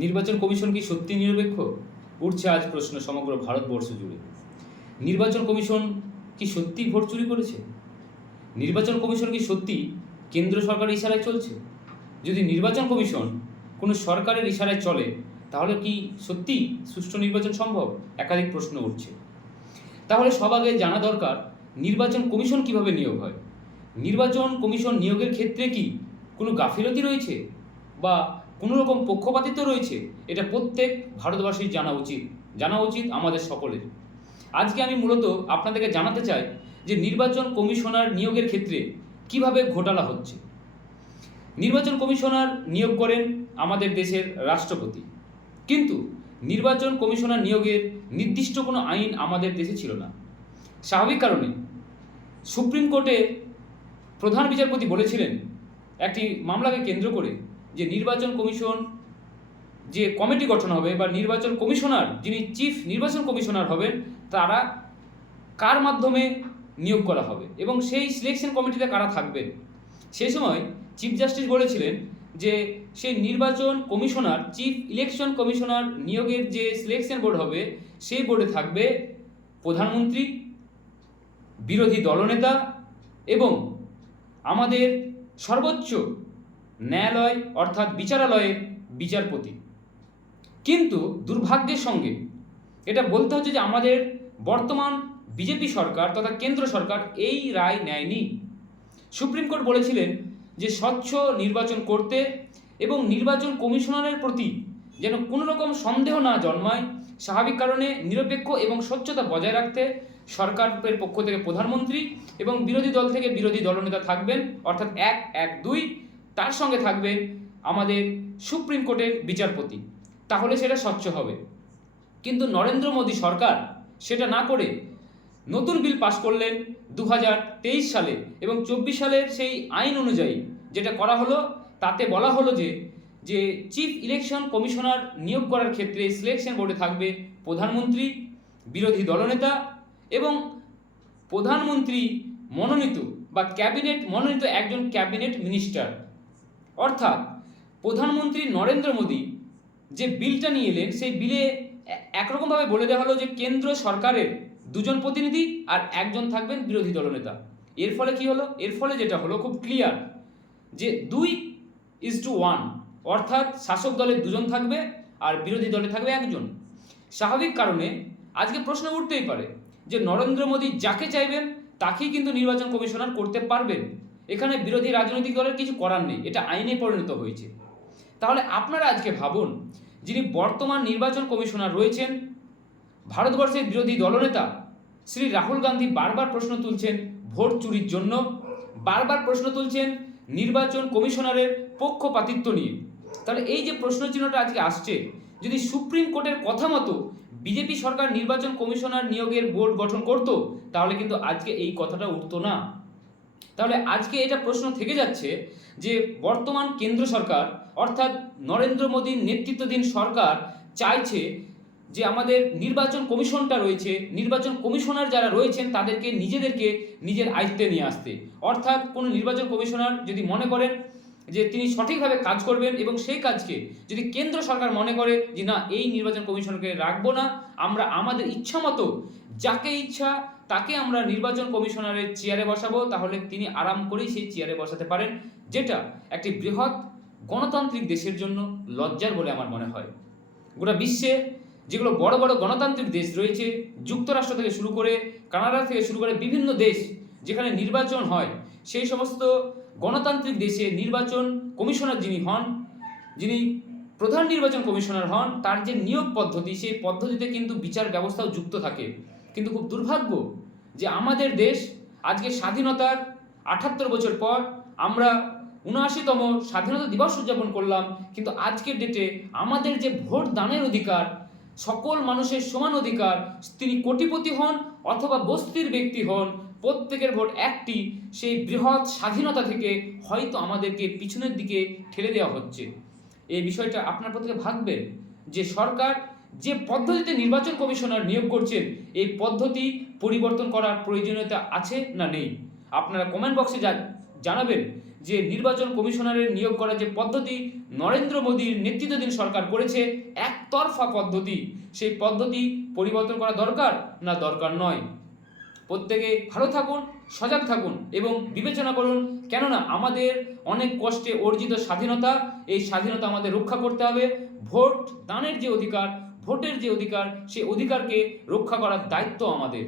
নির্বাচন কমিশন কি সত্যি নিরপেক্ষ? উঠছে আজ প্রশ্ন সমগ্র ভারতবর্ষ জুড়ে। নির্বাচন কমিশন কি সত্যি ভোট চুরি করেছে? নির্বাচন কমিশন কি সত্যি কেন্দ্র সরকারের ইশারায় চলছে? যদি নির্বাচন কমিশন কোনো সরকারের ইশারায় চলে, তাহলে কি সত্যি সুষ্ঠু নির্বাচন সম্ভব? একাধিক প্রশ্ন উঠছে। তাহলে সব আগে জানা দরকার, নির্বাচন কমিশন কিভাবে নিয়োগ হয়। নির্বাচন কমিশন নিয়োগের ক্ষেত্রে কি কোনো গাফিলতি রয়েছে বা কোনো রকম পক্ষপাতিত্ব রয়েছে? এটা প্রত্যেক ভারতবাসীর জানা উচিত আমাদের সকলের। আজকে আমি মূলত আপনাদেরকে জানাতে চাই যে নির্বাচন কমিশনার নিয়োগের ক্ষেত্রে কিভাবে ঘোটালা হচ্ছে। নির্বাচন কমিশনার নিয়োগ করেন আমাদের দেশের রাষ্ট্রপতি, কিন্তু নির্বাচন কমিশনার নিয়োগের নির্দিষ্ট কোনো আইন আমাদের দেশে ছিল না। স্বাভাবিক কারণে সুপ্রিম কোর্টে প্রধান বিচারপতি বলেছিলেন একটি মামলাকে কেন্দ্র করে যে নির্বাচন কমিশন যে কমিটি গঠন হবে বা নির্বাচন কমিশনার যিনি চিফ নির্বাচন কমিশনার হবেন, তারা কার মাধ্যমে নিয়োগ করা হবে এবং সেই সিলেকশন কমিটিতে কারা থাকবেন। সেই সময় চিফ জাস্টিস বলেছিলেন যে সেই নির্বাচন কমিশনার চিফ ইলেকশন কমিশনার নিয়োগের যে সিলেকশন বোর্ড হবে, সেই বোর্ডে থাকবে প্রধানমন্ত্রী, বিরোধী দলনেতা এবং আমাদের সর্বোচ্চ ন্যায়ালয় অর্থাৎ বিচারালয়ের বিচারপতি। কিন্তু দুর্ভাগ্যের সঙ্গে এটা বলতে হচ্ছে যে আমাদের বর্তমান বিজেপি সরকার তথা কেন্দ্র সরকার এই রায় নেয়নি। সুপ্রিম কোর্ট বলেছিলেন যে স্বচ্ছ নির্বাচন করতে এবং নির্বাচন কমিশনারের প্রতি যেন কোনো রকম সন্দেহ না জন্মায়, স্বাভাবিক কারণে নিরপেক্ষ এবং স্বচ্ছতা বজায় রাখতে সরকারের পক্ষ থেকে প্রধানমন্ত্রী এবং বিরোধী দল থেকে বিরোধী দলনেতা থাকবেন, অর্থাৎ 1-1-2, তার সঙ্গে থাকবেন আমাদের সুপ্রিম কোর্টের বিচারপতি। তাহলে সেটা স্বচ্ছ হবে। কিন্তু নরেন্দ্র মোদী সরকার সেটা না করে নতুন বিল পাশ করলেন 2023 সালে এবং 24 সালের সেই আইন অনুযায়ী যেটা করা হলো, তাতে বলা হলো যে চিফ ইলেকশন কমিশনার নিয়োগ করার ক্ষেত্রে সিলেকশন বোর্ডে থাকবে প্রধানমন্ত্রী, বিরোধী দলনেতা এবং প্রধানমন্ত্রী মনোনীত বা ক্যাবিনেট মনোনীত একজন ক্যাবিনেট মিনিস্টার। অর্থাৎ প্রধানমন্ত্রী নরেন্দ্র মোদী যে বিলটা নিয়ে এলেন, সেই বিলে একরকমভাবে বলে দেওয়া হলো যে কেন্দ্র সরকারের 2জন প্রতিনিধি আর 1জন থাকবেন বিরোধী দলনেতা। এর ফলে কি হলো? এর ফলে যেটা হলো খুব ক্লিয়ার যে 2:1, অর্থাৎ শাসক দলের 2জন থাকবে আর বিরোধী দলে থাকবে 1জন। স্বাভাবিক কারণে আজকে প্রশ্ন উঠতেই পারে যে নরেন্দ্র মোদী যাকে চাইবেন তাকেই কিন্তু নির্বাচন কমিশনার করতে পারবেন। এখানে বিরোধী রাজনৈতিক দলের কিছু করার নেই, এটা আইনে পরিণত হয়েছে। তাহলে আপনারা আজকে ভাবুন, যিনি বর্তমান নির্বাচন কমিশনার রয়েছেন, ভারতবর্ষের বিরোধী দলনেতা শ্রী রাহুল গান্ধী বারবার প্রশ্ন তুলছেন ভোট চুরির জন্য, বারবার প্রশ্ন তুলছেন নির্বাচন কমিশনারের পক্ষপাতিত্ব নিয়ে। তাহলে এই যে প্রশ্ন চিহ্নটা আজকে আসছে, যদি সুপ্রিম কোর্টের কথা মতো বিজেপি সরকার নির্বাচন কমিশনার নিয়োগের বোর্ড গঠন করত, তাহলে কিন্তু আজকে এই কথাটা উঠতো না। তাহলে আজকে এটা প্রশ্ন থেকে যাচ্ছে যে বর্তমান কেন্দ্র সরকার অর্থাৎ নরেন্দ্র মোদীর নেতৃত্বাধীন সরকার চাইছে যে আমাদের নির্বাচন কমিশনটা রয়েছে, নির্বাচন কমিশনার যারা রয়েছেন তাদেরকে নিজের আয়ত্তে নিয়ে আসতে। অর্থাৎ কোনো নির্বাচন কমিশনার যদি মনে করেন যে তিনি সঠিকভাবে কাজ করবেন এবং সেই কাজকে যদি কেন্দ্র সরকার মনে করে যে না, এই নির্বাচন কমিশনকে রাখবো না, আমরা আমাদের ইচ্ছা মতো যাকে ইচ্ছা তাকে আমরা নির্বাচন কমিশনারের চেয়ারে বসাবো, তাহলে তিনি আরাম করেই সেই চেয়ারে বসাতে পারেন, যেটা একটি বৃহৎ গণতান্ত্রিক দেশের জন্য লজ্জার বলে আমার মনে হয়। গোটা বিশ্বে যেগুলো বড় বড় গণতান্ত্রিক দেশ রয়েছে, যুক্তরাষ্ট্র থেকে শুরু করে কানাডা থেকে শুরু করে বিভিন্ন দেশ যেখানে নির্বাচন হয়, সেই সমস্ত গণতান্ত্রিক দেশে নির্বাচন কমিশনার যিনি প্রধান নির্বাচন কমিশনার হন, তার যে নিয়োগ পদ্ধতি, সেই পদ্ধতিতে কিন্তু বিচার ব্যবস্থাও যুক্ত থাকে। কিন্তু খুব দুর্ভাগ্য যে আমাদের দেশ আজকে স্বাধীনতার 78 বছর পর আমরা 79তম স্বাধীনতা দিবস উদযাপন করলাম, কিন্তু আজকের ডেটে আমাদের যে ভোট দানের অধিকার, সকল মানুষের সমান অধিকার, তিনি কোটিপতি হন অথবা বস্তির ব্যক্তি হন, প্রত্যেকের ভোট একটি, সেই বৃহৎ স্বাধীনতা থেকে হয়তো আমাদেরকে পিছনের দিকে ঠেলে দেওয়া হচ্ছে। এই বিষয়টা আপনার প্রত্যেকে ভাববেন যে সরকার যে পদ্ধতিতে নির্বাচন কমিশনার নিয়োগ করছেন, এই পদ্ধতি পরিবর্তন করার প্রয়োজনীয়তা আছে না নেই। আপনারা কমেন্ট বক্সে জানাবেন যে নির্বাচন কমিশনারের নিয়োগ করার যে পদ্ধতি নরেন্দ্র মোদীর নেতৃত্বাধীন সরকার করেছে একতরফা পদ্ধতি, সেই পদ্ধতি পরিবর্তন করা দরকার না দরকার নয়? প্রত্যেকে ভালো থাকুন, সজাগ থাকুন এবং বিবেচনা করুন, কেননা আমাদের অনেক কষ্টে অর্জিত স্বাধীনতা, এই স্বাধীনতা আমাদের রক্ষা করতে হবে। ভোট দানের যে অধিকার, ভোটের যে অধিকার, সেই অধিকারকে রক্ষা করার দায়িত্ব আমাদের।